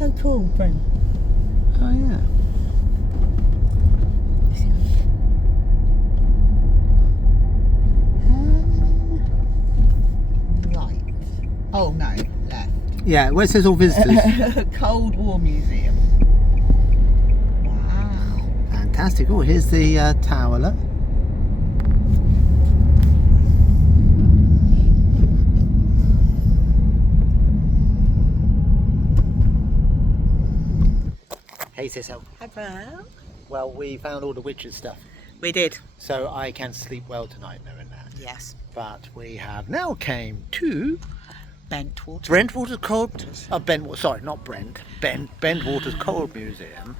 so cool, Brent. Oh yeah. Right. Oh no, left. Yeah, where it says all visitors. Cold War Museum. Wow. Fantastic. Oh, here's the tower, look. Hey Siso. Hello. Well, we found all the witches stuff, We did. so I can sleep well tonight knowing that. Yes. But we have now came to Bentwaters. Brentwaters Cold. Sorry, not Brent. Bentwaters Cold Museum,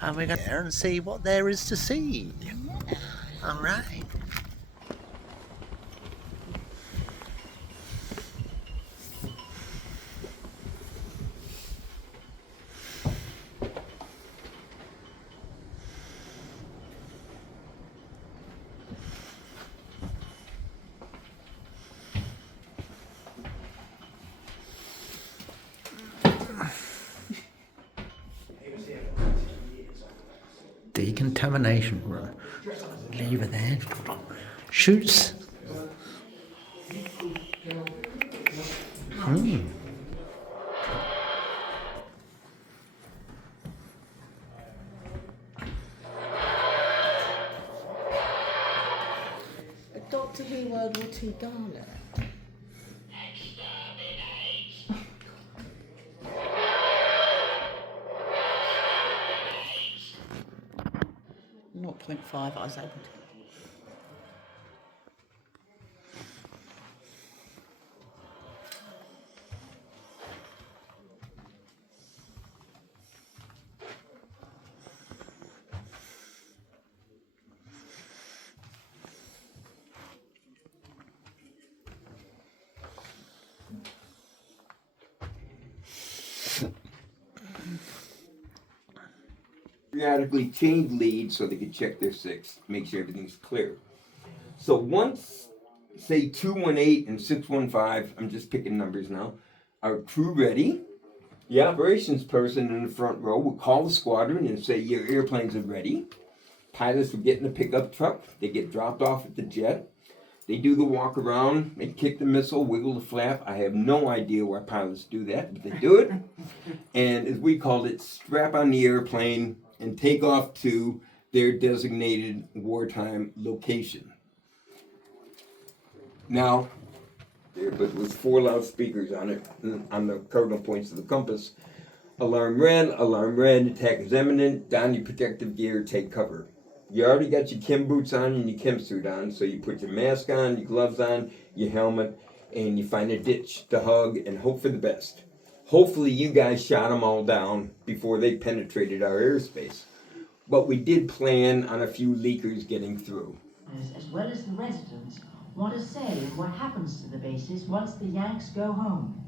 and we're going there and see what there is to see. Yeah. All right. Decontamination room. Leave it there. Shoots. A Doctor Who World War II gala. Not 0.5, I was able to. Periodically change leads so they can check their six, make sure everything's clear. So once, say 218 and 615, I'm just picking numbers now, are crew ready, the operations person in the front row will call the squadron and say your airplanes are ready. Pilots will get in the pickup truck, they get dropped off at the jet. They do the walk around, they kick the missile, wiggle the flap. I have no idea why pilots do that, but they do it. And as we called it, strap on the airplane and take off to their designated wartime location. Now, there but with 4 loudspeakers on it, on the cardinal points of the compass. Alarm red, attack is imminent, don your protective gear, take cover. You already got your chem boots on and your chem suit on, so you put your mask on, your gloves on, your helmet, and you find a ditch to hug and hope for the best. Hopefully you guys shot them all down before they penetrated our airspace. But we did plan on a few leakers getting through. As well as the residents, want a say in what happens to the bases once the Yanks go home.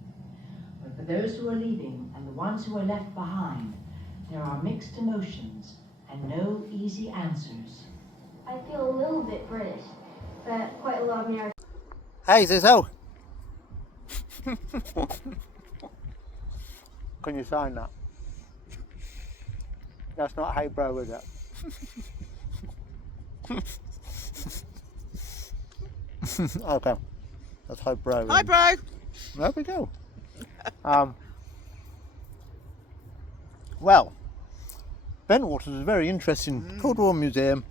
But for those who are leaving and the ones who are left behind, there are mixed emotions and no easy answers. I feel a little bit British, but quite a lot American. Hey, Siso. Can you sign that? That's not hey bro, is it? Okay. That's hey bro. Hi, bro. There we go. Well, Bentwaters is a very interesting Cold War museum.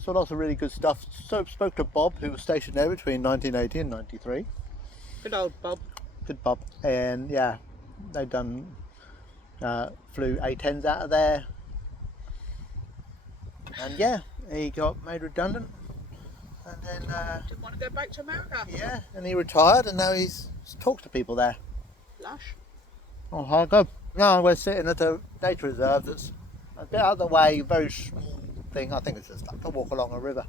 Saw lots of really good stuff. So spoke to Bob, who was stationed there between 1980 and 93. Good old Bob. Good Bob. And yeah, they've done flew A10s out of there. And yeah, he got made redundant. And then Didn't want to go back to America. yeah, and he retired, and now he's talks to people there. Lush. Oh, how good. No, we're sitting at a nature reserve that's a bit out of the way, very small thing. I think it's just like a walk along a river.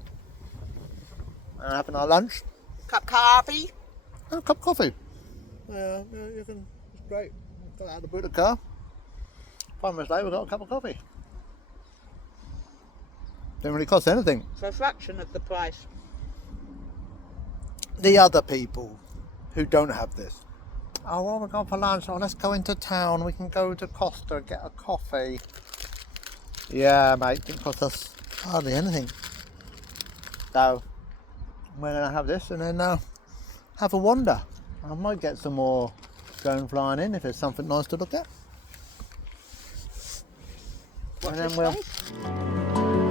And having our lunch. Cup coffee. A cup of coffee. Yeah, you can. It's great. Got out of the boot of the car. 5 minutes later, we got a cup of coffee. Didn't really cost anything. For a fraction of the price. The other people who don't have this Oh, well, we're going for lunch. Oh, let's go into town. We can go to Costa and get a coffee. Yeah, mate, didn't cost us hardly anything. So, we're going to have this and then have a wander. I might get some more drone flying in if there's something nice to look at. Watch And then this we'll... space.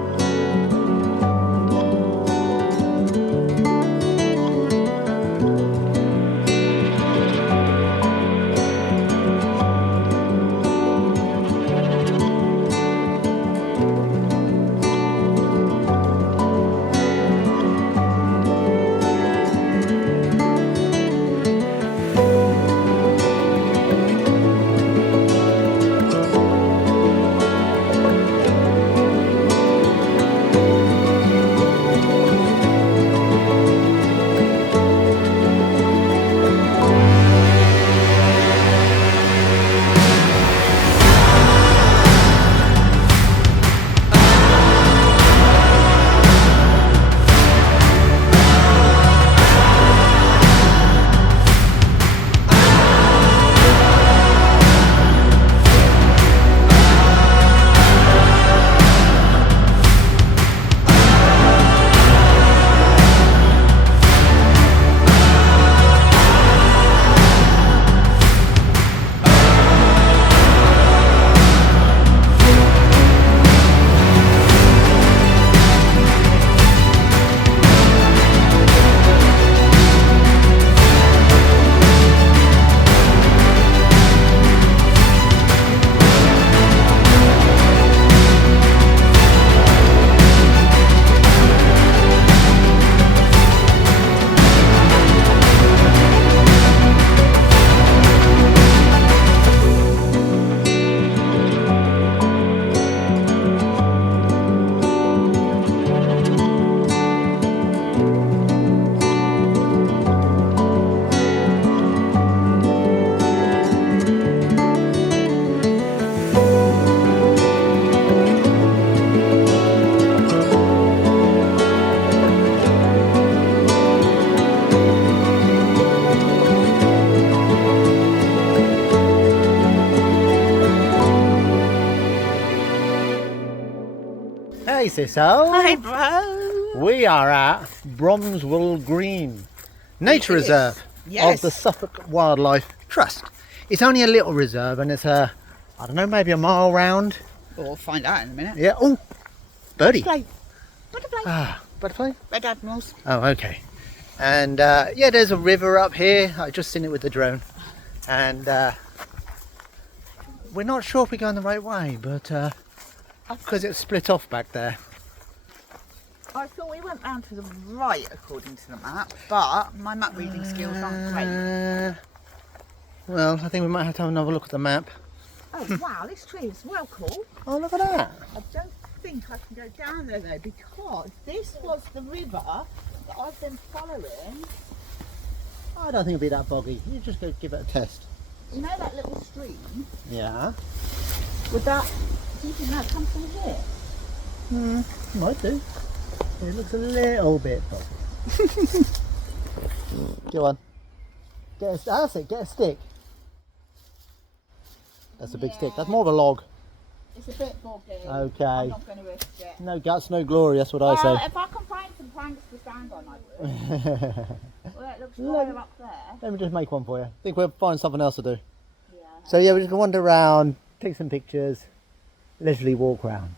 Hey, Siso. Hi, bro. We are at Bromeswell Green Nature It is. Reserve Yes. of the Suffolk Wildlife Trust. It's only a little reserve and it's I don't know, maybe a mile round. We'll find out in a minute. Yeah. Oh, birdie. Butterfly. Ah, butterfly? Red admirals. Oh, okay. And yeah, there's a river up here. I just seen it with the drone. And we're not sure if we're going the right way, but because it's split off back there. I thought we went round to the right according to the map, but my map reading skills aren't great. Well, I think we might have to have another look at the map. Oh wow, this tree is well cool. Oh, look at that. I don't think I can go down there though, because this was the river that I've been following. I don't think it'll be that boggy. You just go give it a test. You know that little stream? Yeah. Would that, do you think that comes from here? Might do. It looks a little bit boggy. Go on. That's it, get a stick. That's a big stick. That's more of a log. It's a bit boggy. Okay. I'm not going to risk it. No guts, no glory, that's what I Well, say. if I can find some planks to stand on, I would. Well, it looks higher up there. Let me just make one for you. I think we'll find something else to do. Yeah. So yeah, we're just going to wander around, take some pictures, leisurely walk around.